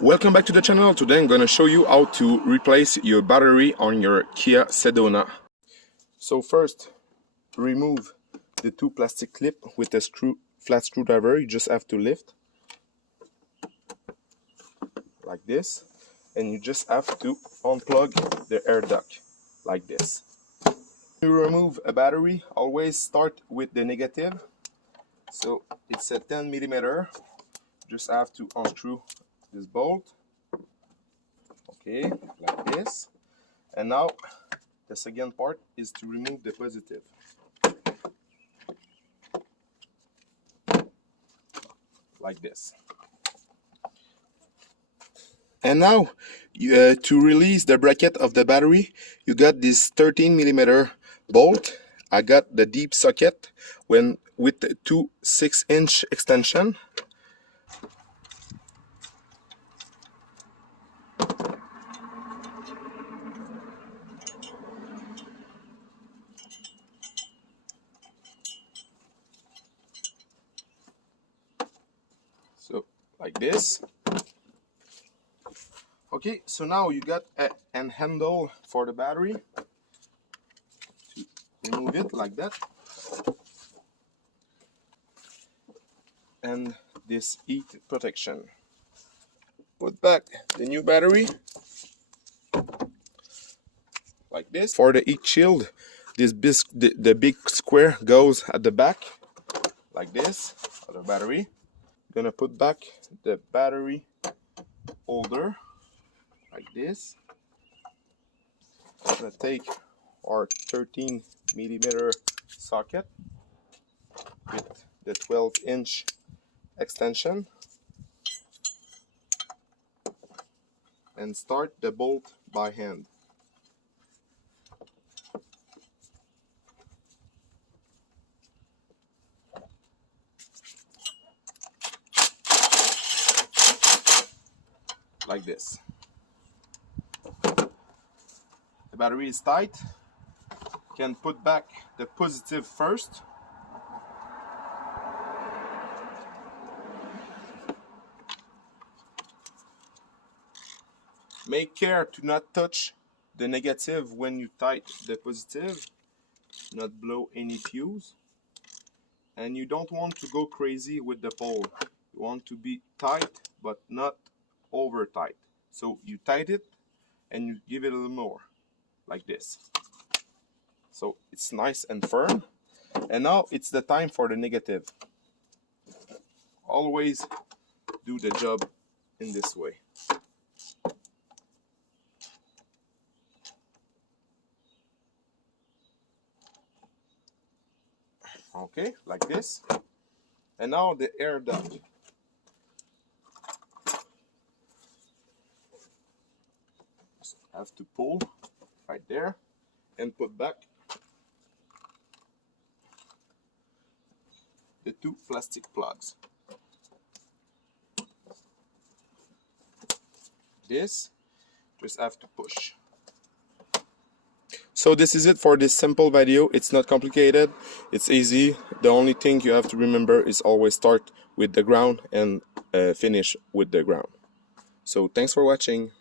Welcome back to the channel. Today I'm going to show you how to replace your battery on your Kia Sedona. So first, remove the two plastic clips with a flat screwdriver. You just have to lift like this, and you just have to unplug the air duct like this. To remove a battery, always start with the negative. So it's a 10 millimeter. Just have to unscrew this bolt. Okay, like this. And now the second part is to remove the positive. Like this. And now to release the bracket of the battery, you got this 13 millimeter bolt. I got the deep socket with the two 6-inch extension. So like this. Okay, so now you got an handle for the battery to remove it like that, and this heat protection. Put back the new battery like this. For the heat shield, the big square goes at the back like this of the battery. Gonna put back the battery holder like this. Gonna take our 13 millimeter socket with the 12-inch extension and start the bolt by hand. Like this. The battery is tight. You can put back the positive first. Make care to not touch the negative when you tighten the positive, not blow any fuse. And you don't want to go crazy with the pole. You want to be tight but not over tight. So you tighten it and you give it a little more like this. So it's nice and firm. And now it's the time for the negative. Always do the job in this way. Okay, like this. And now the air duct. Just have to pull right there and put back the two plastic plugs. This just have to push. So this is it for this simple video. It's not complicated, it's easy. The only thing you have to remember is always start with the ground and finish with the ground. So thanks for watching.